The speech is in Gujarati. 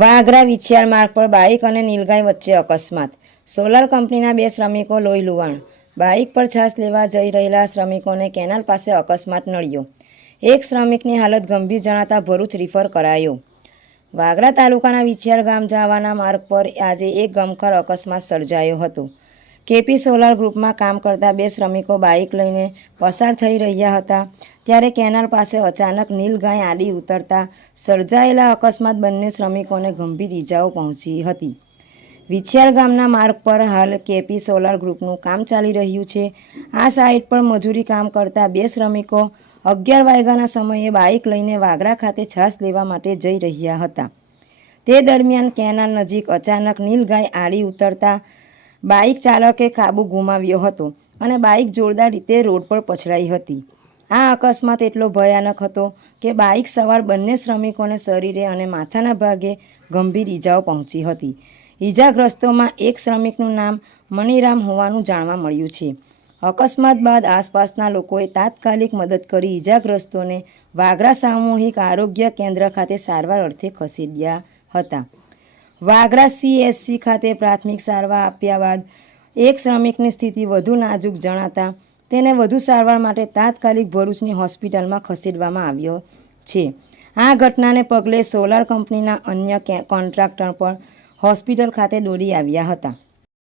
વાગરા વિછિયાળ માર્ગ પર બાઇક અને નીલગાય વચ્ચે અકસ્માત. સોલાર કંપનીના 2 શ્રમિકો લોહી લુહાણ. બાઇક પર છાશ લેવા જઈ રહેલા શ્રમિકોને કેનાલ પાસે અકસ્માત નડ્યો. એક શ્રમિકની હાલત ગંભીર જણાતા ભરૂચ રિફર કરાયો. વાગરા તાલુકાના વિછિયાળ ગામ જવાના માર્ગ પર આજે એક ગમખ્વાર અકસ્માત સર્જાયો હતો. કેપી સોલાર ગ્રુપમાં કામ કરતા 2 શ્રમિકો બાઇક લઈને પસાર થઈ રહ્યા હતા ત્યારે કેનાલ પાસે અચાનક નીલગાય આડી ઉતરતા સર્જાયેલા અકસ્માત બંને શ્રમિકોને ગંભીર ઈજાઓ પહોંચી હતી. વિછિયાળ ગામના માર્ગ પર હાલ કેપી સોલાર ગ્રુપનું કામ ચાલી રહ્યું છે. આ સાઇટ પર મજૂરી કામ કરતા 2 શ્રમિકો 11 વાગ્યાના સમયે બાઇક લઈને વાગરા ખાતે છાશ લેવા માટે જઈ રહ્યા હતા. તે દરમિયાન કેનાલ નજીક અચાનક નીલગાય આડી ઉતરતા બાઇક ચાલકે કાબુ ગુમાવ્યો હતો અને બાઇક જોરદાર રીતે રોડ પર પછડાઈ હતી. આ અકસ્માત એટલો ભયાનક હતો કે બાઇક સવાર બંને શ્રમિકોને શરીરે અને માથાના ભાગે ગંભીર ઈજાઓ પહોંચી હતી. ઈજાગ્રસ્તોમાં એક શ્રમિકનું નામ મનીરામ હોવાનું જાણવા મળ્યું છે. અકસ્માત બાદ આસપાસના લોકોએ તાત્કાલિક મદદ કરી ઈજાગ્રસ્તોને વાગરા સામૂહિક આરોગ્ય કેન્દ્ર ખાતે સારવાર અર્થે ખસેડ્યા હતા. વાગરા CSC ખાતે પ્રાથમિક સારવાર આપ્યા બાદ એક શ્રમિકની સ્થિતિ વધુ નાજુક જણાતા તેને વધુ સારવાર માટે તાત્કાલિક ભરૂચની હોસ્પિટલમાં ખસેડવામાં આવ્યો છે. આ ઘટનાને પગલે સોલાર કંપનીના અન્ય કોન્ટ્રાક્ટર પણ હોસ્પિટલ ખાતે દોડી આવ્યા હતા.